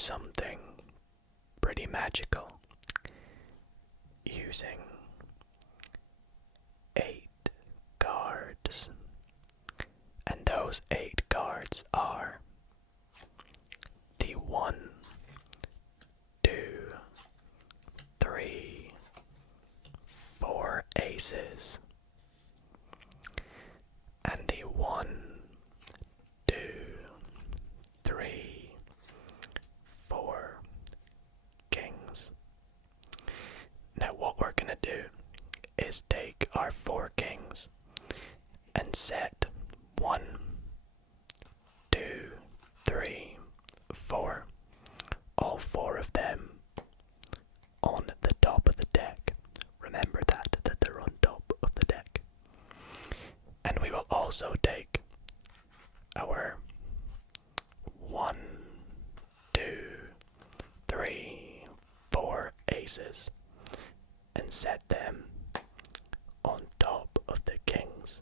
something pretty magical using 8 cards. And those 8 cards are the 1, 2, 3, 4 aces, and the 1, 2, 3, 4 kings. Now what we're gonna do is take our 4 kings and set 1, 2, 3, 4, all 4 of them on the top of the deck. Remember that they're on top of the deck. And we will also take our 1, 2, 3, 4 aces and set them on top of the kings.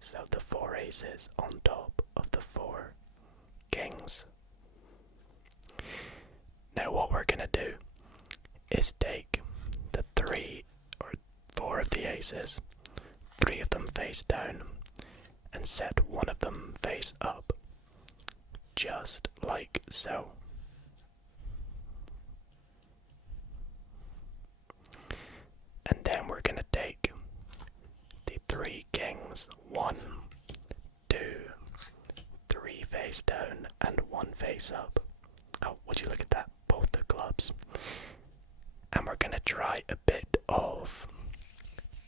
So the 4 aces on top of the 4 kings. Now what we're gonna do is take the 3 or 4 of the aces, 3 of them face down, and set 1 of them face up, just like so. And then we're gonna take the 3 kings, 1, 2, 3 face down and 1 face up. Oh, would you look at that? Both the clubs. And we're gonna try a bit of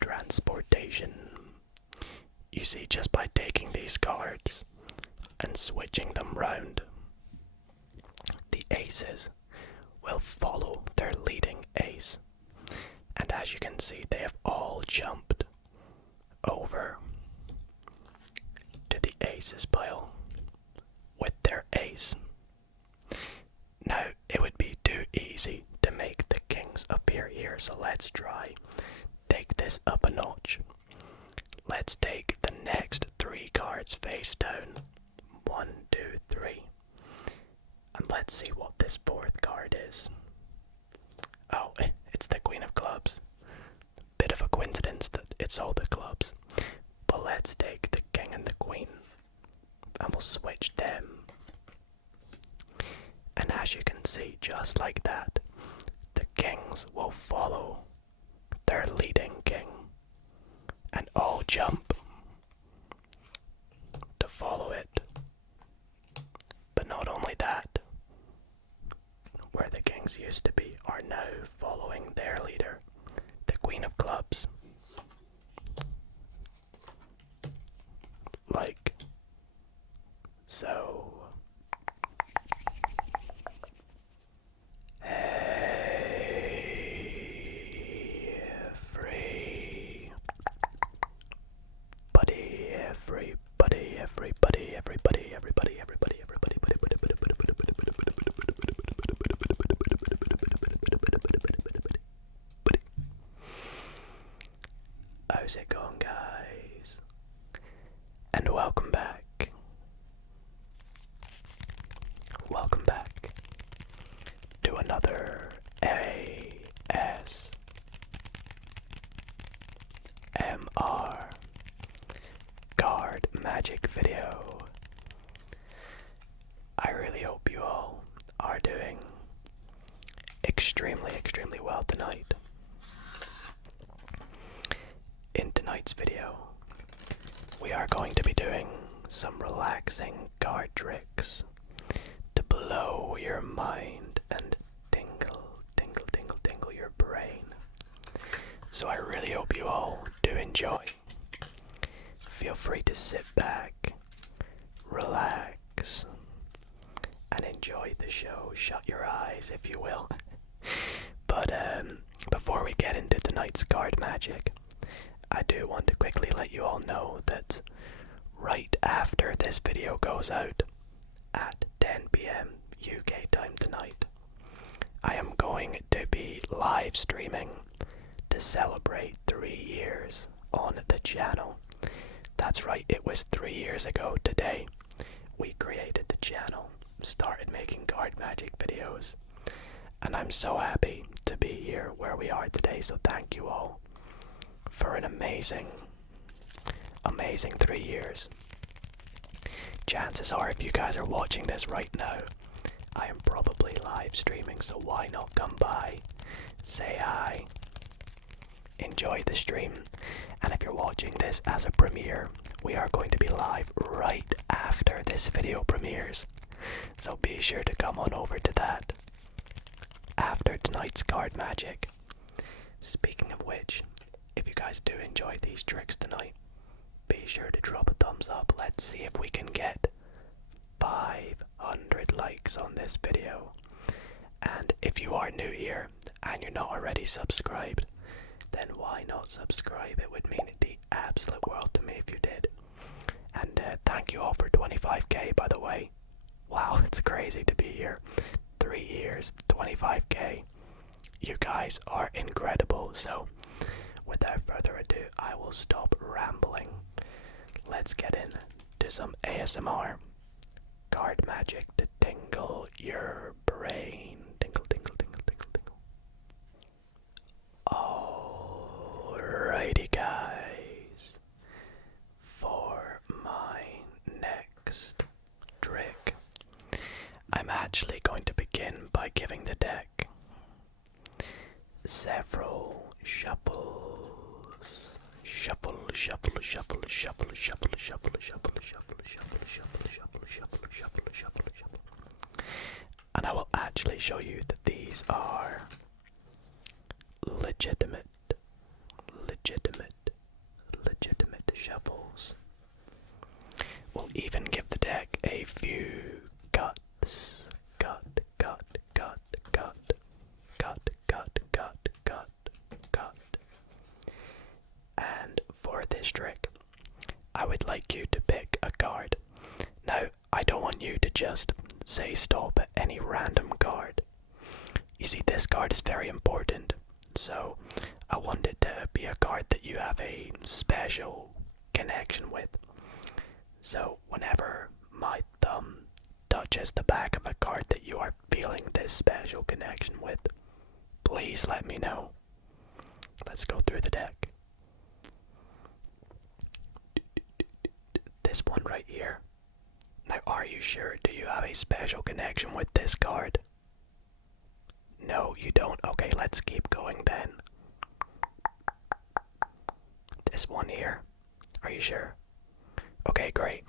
transportation. You see, just by taking these cards and switching them round, the aces will follow their leading ace. And as you can see, they have all jumped over to the aces pile with their ace. Now, it would be too easy to make the kings appear here, so let's try. Take this up a notch. Let's take the next 3 cards face down. 1, 2, 3. And let's see what this 4th card is. Oh, it's the Queen of Clubs. Bit of a coincidence that it's all the clubs. But let's take the King and the Queen, and we'll switch them. And as you can see, just like that, the kings will follow their leading king and all jump to follow it. But not only that, where the kings used to be are now following their leader, the Queen of Clubs. Like so. How's it going, guys? And welcome back. Welcome back to another ASMR card magic video. I really hope you all are doing extremely well tonight. In tonight's video, we are going to be doing some relaxing card tricks to blow your mind and tingle your brain. So I really hope you all do enjoy. Feel free to sit back, relax, and enjoy the show. Shut your eyes, if you will. But before we get into tonight's card magic, I do want to quickly let you all know that right after this video goes out at 10 p.m. UK time tonight, I am going to be live streaming to celebrate 3 years on the channel. That's right, it was 3 years ago today we created the channel. started making card magic videos, and I'm so happy to be here where we are today. So thank you all for an amazing 3 years. Chances are, if you guys are watching this right now, I am probably live streaming, so why not come by, say hi, enjoy the stream. And if you're watching this as a premiere, we are going to be live right after this video premieres, so be sure to come on over to that after tonight's card magic. Speaking of which, if you guys do enjoy these tricks tonight, be sure to drop a thumbs up. Let's see if we can get 500 likes on this video. And if you are new here and you're not already subscribed, then why not subscribe? It would mean the absolute world to me if you did. And thank you all for 25k, by the way. Wow, it's crazy to be here. 3 years, 25k. You guys are incredible. So without further ado, I will stop rambling. Let's get into some ASMR. Card magic to tingle your brain. Tingle, tingle, tingle, tingle, tingle. Alrighty, guys. For my next trick, I'm actually going to begin by giving the deck several shuffles. Shuffle, shuffle, shuffle, shuffle, shuffle, shuffle, shuffle, shuffle, shuffle, shuffle, shuffle, shuffle, shuffle, shuffle, shuffle. And I will actually show you that these are legitimate shuffles. We'll even give the deck a few cuts. Cut. And for this trick, I would like you to pick a card. Now, I don't want you to just say stop at any random card. You see, this card is very important, so I want it to be a card that you have a special connection with. So whenever my thumb touches the back of a card that you are feeling this special connection with, please let me know. Let's go through the deck. This one right here. Now, are you sure? Do you have a special connection with this card? No, you don't. Okay, let's keep going then. This one here. Are you sure? Okay, great.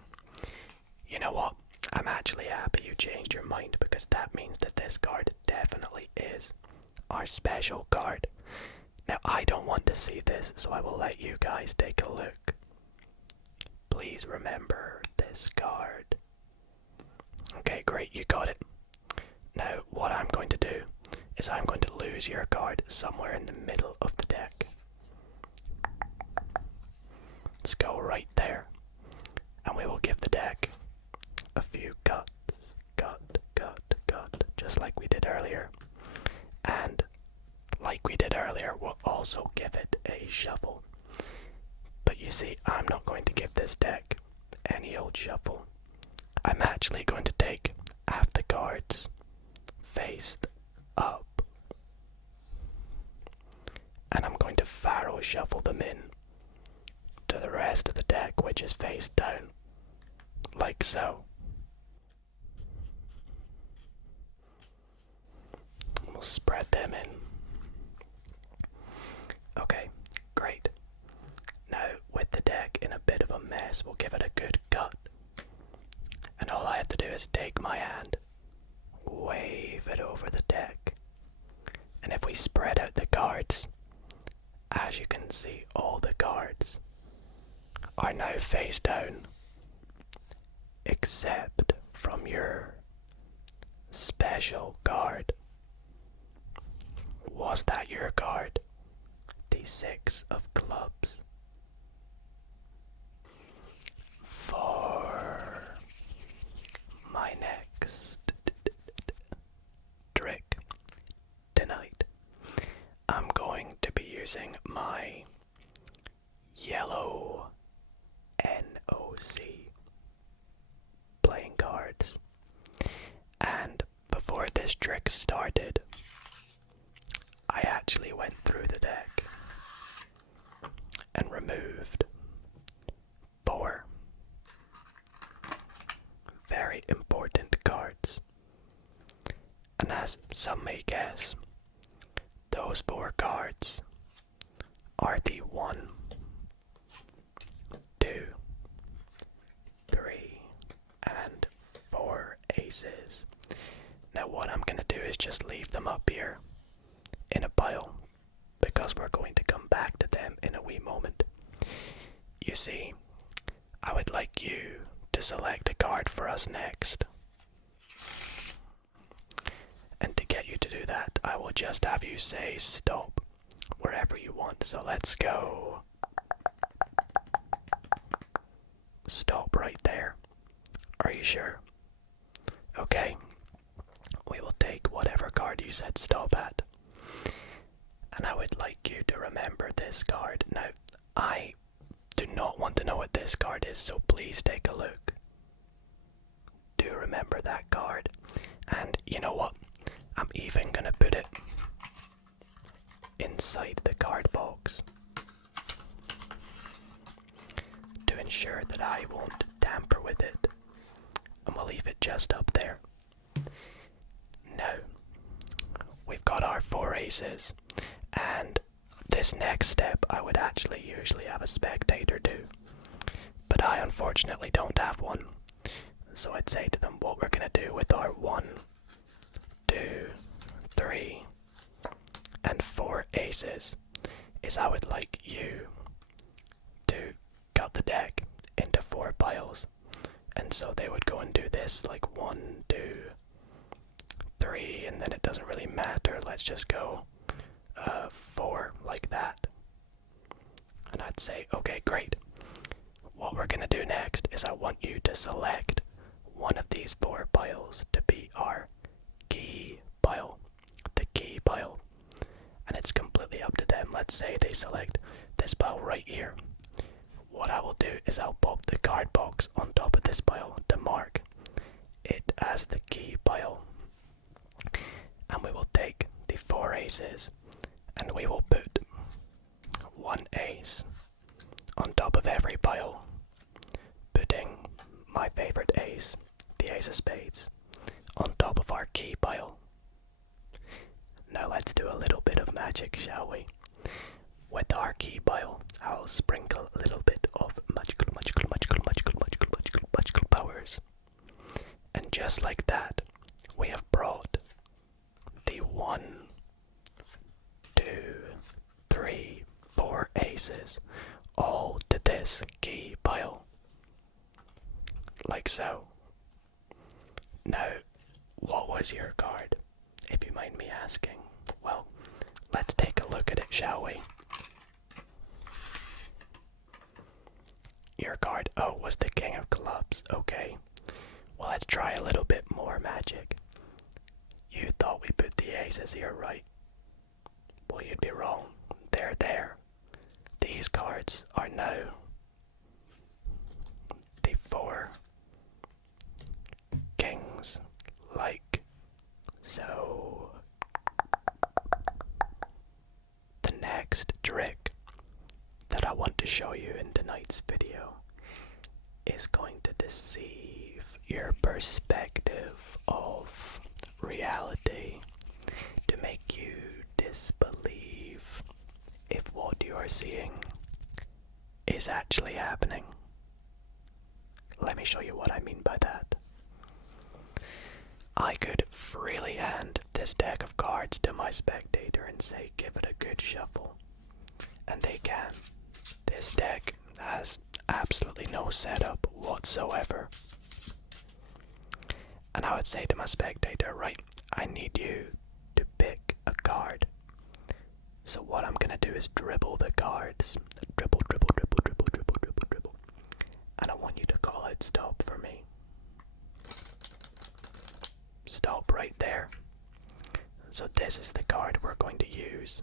You know what? I'm actually happy you changed your mind, because that means that this card definitely is our special card. Now, I don't want to see this, so I will let you guys take a look. Please remember this card. Okay, great, you got it. Now, what I'm going to do is I'm going to lose your card somewhere in the middle of the deck. Let's go right there. And we will give the deck a few cuts. Cut, just like we did earlier. And like we did earlier, we'll also give it a shuffle. But you see, I'm not going to give this deck any old shuffle. I'm actually going to take half the cards faced up, and I'm going to faro shuffle them in to the rest of the deck, which is face down, like so. We'll spread them in. Okay, great. Now, with the deck in a bit of a mess, we'll give it a good cut. And all I have to do is take my hand, wave it over the deck, and if we spread out the cards, as you can see, all the cards are now face down, except from your special card. Was that your card? The 6 of clubs. For my next trick tonight, I'm going to be using my yellow NOC playing cards. this trick started, I actually went through the deck and removed 4 very important cards. And as some may guess, those 4 cards are the 1, 2, 3, and 4 aces. Now what I'm gonna do is just leave them up here in a pile, because we're going to come back to them in a wee moment. You see, I would like you to select a card for us next. And to get you to do that, I will just have you say stop wherever you want. So let's go. Stop right there. Are you sure? Okay. We will take whatever card you said stop at. And I would like you to remember this card. Now, I do not want to know what this card is, so please take a look. Do remember that card. And you know what? I'm even gonna put it inside the card box to ensure that I won't tamper with it. And we'll leave it just up there. Now, we've got our 4 aces, and this next step I would actually usually have a spectator do, but I unfortunately don't have one. So I'd say to them what we're gonna do with our 1, 2, 3, and 4 aces is I would like you to cut the deck into 4 piles. And so they would go and do this, like 1, 2, 3, and then it doesn't really matter. Let's just go 4, like that. And I'd say, okay, great. What we're gonna do next is I want you to select one of these 4 piles to be our key pile. The key pile. And it's completely up to them. Let's say they select this pile right here. What I will do is I'll pop the card box on top of this pile to mark it as the key pile. And we will take the 4 aces and we will put 1 ace on top of every pile, putting my favorite ace, the ace of spades, on top of our key pile. Now let's do a little bit of magic, shall we? With our key pile, I'll sprinkle a little bit of magical powers. And just like that, we have brought the 1, 2, 3, 4 aces all to this key pile. Like so. Now, what was your card, if you mind me asking? Well, let's take a look at it, shall we? Your card, oh, was the King of Clubs. Okay. Well, let's try a little bit more magic. You thought we put the aces here, right? Well, you'd be wrong. They're there. These cards are now the 4 kings, like so. The next trick that I want to show you in tonight's video is going to deceive your perspective of reality, to make you disbelieve if what you are seeing is actually happening. Let me show you what I mean by that. I could freely hand this deck of cards to my spectator and say, give it a good shuffle. And they can. This deck has absolutely no setup whatsoever. And I would say to my spectator, right, I need you to pick a card. So what I'm gonna do is dribble the cards. Dribble. And I want you to call out stop for me. Stop right there. So this is the card we're going to use.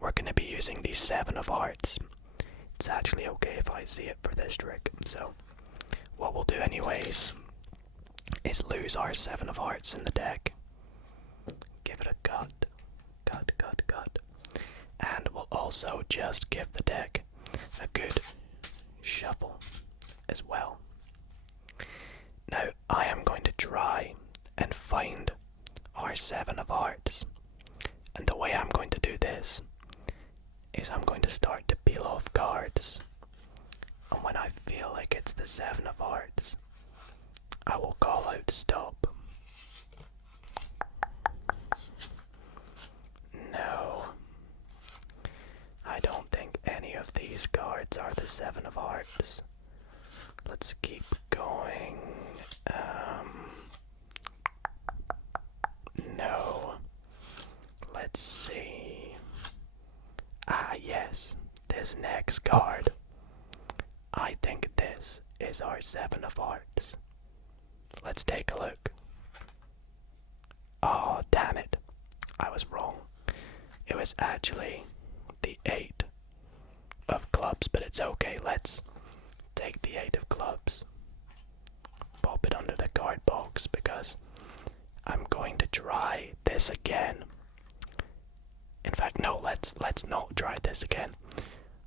We're going to be using the 7 of hearts. It's actually okay if I see it for this trick. So what we'll do anyways is lose our 7 of hearts in the deck. give it a cut. And we'll also just give the deck a good shuffle as well. Now, I am going to try and find our 7 of hearts. And the way I'm going to do this is I'm going to start to peel off cards. And when I feel like it's the 7 of hearts, I will call out stop. No. I don't think any of these cards are the 7 of hearts. Let's keep going. No. Let's see. Ah, yes. This next card. I think this is our 7 of hearts. Let's take a look. Oh, damn it. I was wrong. It was actually the 8 of clubs, but it's okay. Let's take the 8 of clubs. Pop it under the card box because I'm going to try this again. In fact, no, let's not try this again.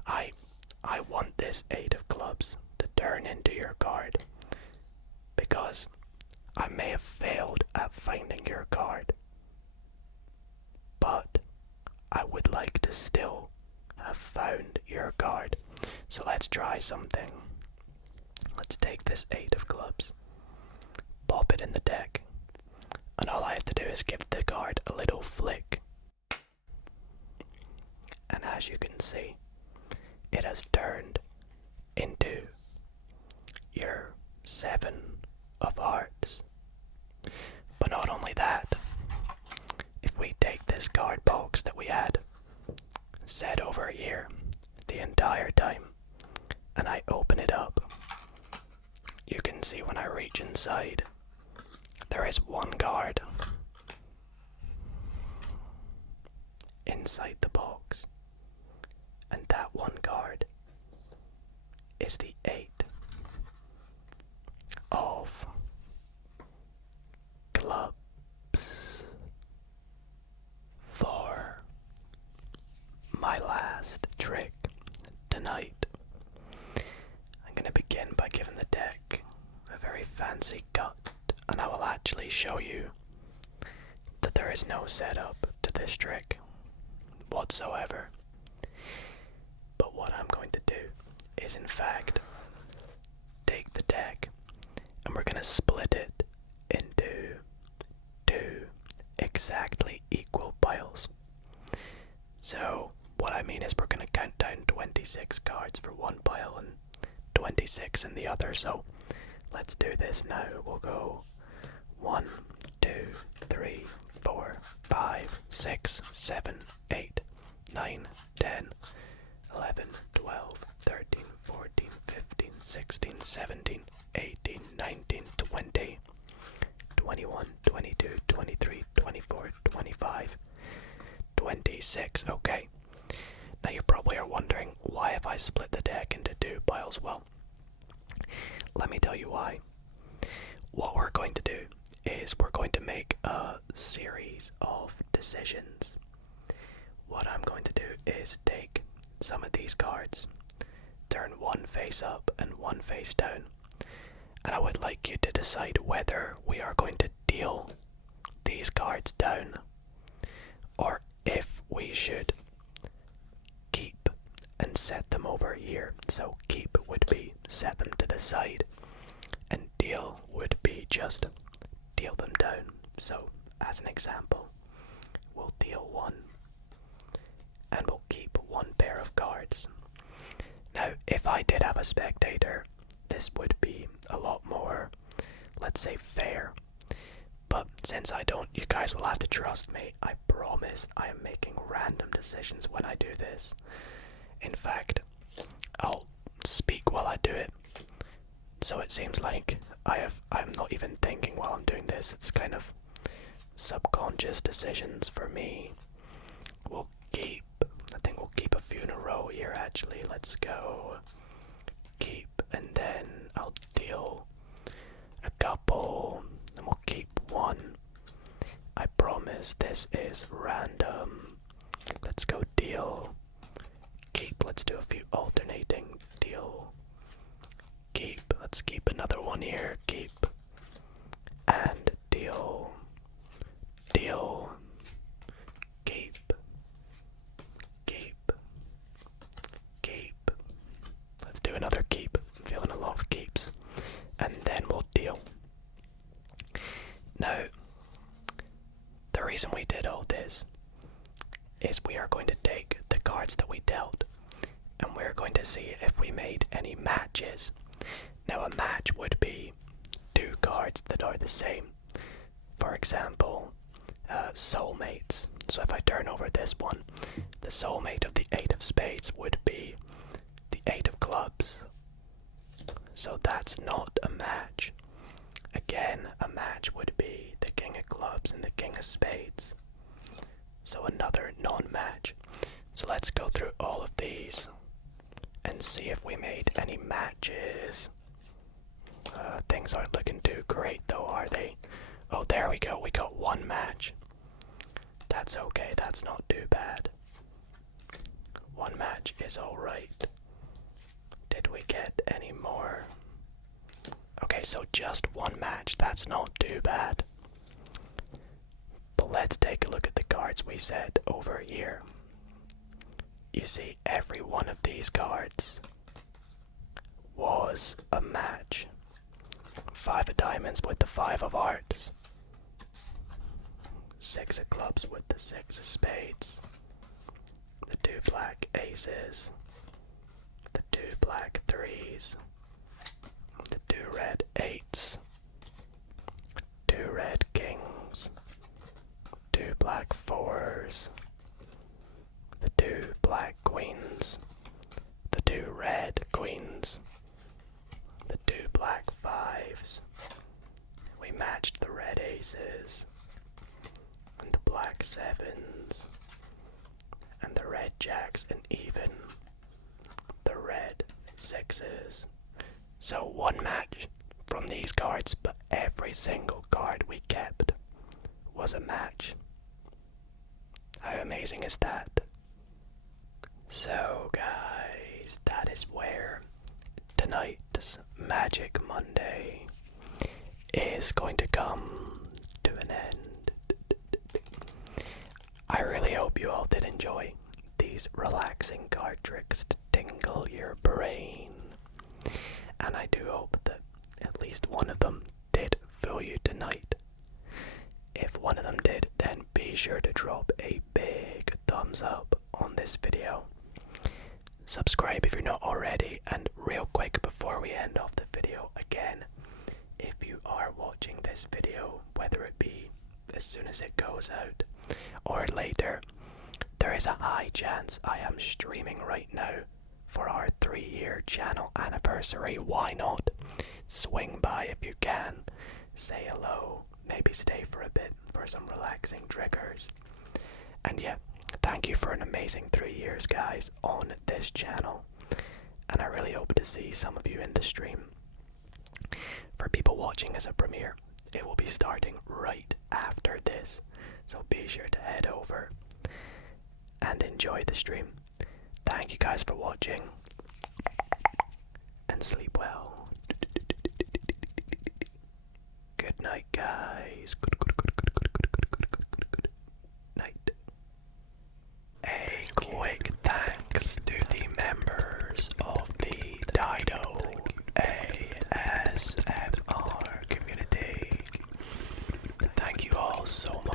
I want this 8 of clubs to turn into your card because I may have failed at finding your card, but I would like to still have found your card. So let's try something. Let's take this 8 of clubs, pop it in the deck, and all I have to do is give the card a little flick. And as you can see, it has turned into your 7 of hearts. But not only that, if we take this card box that we had set over here the entire time and I open it up, you can see when I reach inside, there is one card inside the box. And that one card is the 8 of clubs. For my last trick tonight, I'm going to begin by giving the deck a very fancy cut, and I will actually show you that there is no setup to this trick whatsoever. But what I'm going to do is, in fact, take the deck and we're going to split it into 2 exactly equal piles. So what I mean is we're going to count down 26 cards for one pile and 26 in the other. So let's do this now. We'll go 1, 2, 3, 4, 5, 6, 7, 8, 9, 10, 11, 12, 13, 14, 15, 16, 17, 18, 19, 20, 21, 22, 23, 24, 25, 26. Okay. Now you probably are wondering, why have I split the deck into 2 piles? Well, let me tell you why. What we're going to do is we're going to make a series of decisions. What I'm going to do is take some of these cards, turn one face up and one face down, and I would like you to decide whether we are going to deal these cards down or if we should keep and set them over here. So keep would be set them to the side, and deal would be just deal them down. So as an example, we'll deal 1 and we'll keep 1 pair of cards. Now, if I did have a spectator, this would be a lot more, let's say, fair. But since I don't, you guys will have to trust me. I promise I am making random decisions when I do this. In fact, I'll speak while I do it. So it seems like I'm not even thinking while I'm doing this. It's kind of subconscious decisions for me. I think we'll keep a few in a row here actually. Let's go. Keep, and then I'll deal a couple, and we'll keep 1. I promise because this is random. Let's go deal. Keep. Let's do a few alternating. Deal. Keep. Let's keep another one here. Keep. And deal. Deal. Keep. Keep. Keep. Let's do another keep. I'm feeling a lot of keeps. And then we'll deal. Now, the reason we did all this is we are going to take the cards that we dealt and we're going to see if we made any matches. Now, a match would be two cards that are the same. For example, soulmates. So if I turn over this one, the soulmate of the 8 of spades would be the 8 of clubs. So that's not a match. Again, a match would be the king of clubs and the king of spades. So another non-match. So let's go through all of these and see if we made any matches. Things aren't looking too great though, are they? Oh, there we go. We got one match. That's okay. That's not too bad. One match is alright. Did we get any more? Okay, so just one match. That's not too bad. But let's take a look at the cards we said over here. You see, every one of these cards was a match. 5 of diamonds with the 5 of hearts. 6 of clubs with the 6 of spades. The 2 black aces. The 2 black threes. The 2 red eights. 2 red kings. 2 black fours. The 2 black queens. The 2 red queens. The 2 black fives. We matched the red aces. And the black sevens. And the red jacks, and even the red sixes. So one match from these cards, but every single card we kept was a match. How amazing is that? So guys, that is where tonight's Magic Monday is going to come to an end. I really hope you all did enjoy these relaxing card tricks to tingle your brain. And I do hope that at least one of them did fool you tonight. If one of them did, then be sure to drop a big thumbs up on this video. Subscribe if you're not already, and real quick before we end off the video, again, if you are watching this video, whether it be as soon as it goes out or later, there is a high chance I am streaming right now for our 3-year channel anniversary. Why not? Swing by if you can, say hello, maybe stay for a bit for some relaxing triggers. And yeah, thank you for an amazing 3 years, guys, on this channel. And I really hope to see some of you in the stream. For people watching as a premiere, it will be starting right after this. So be sure to head over and enjoy the stream. Thank you guys for watching. And sleep well. Good night, guys. Good night. A quick thanks to the members of the Dido ASMR community. Thank you all so much.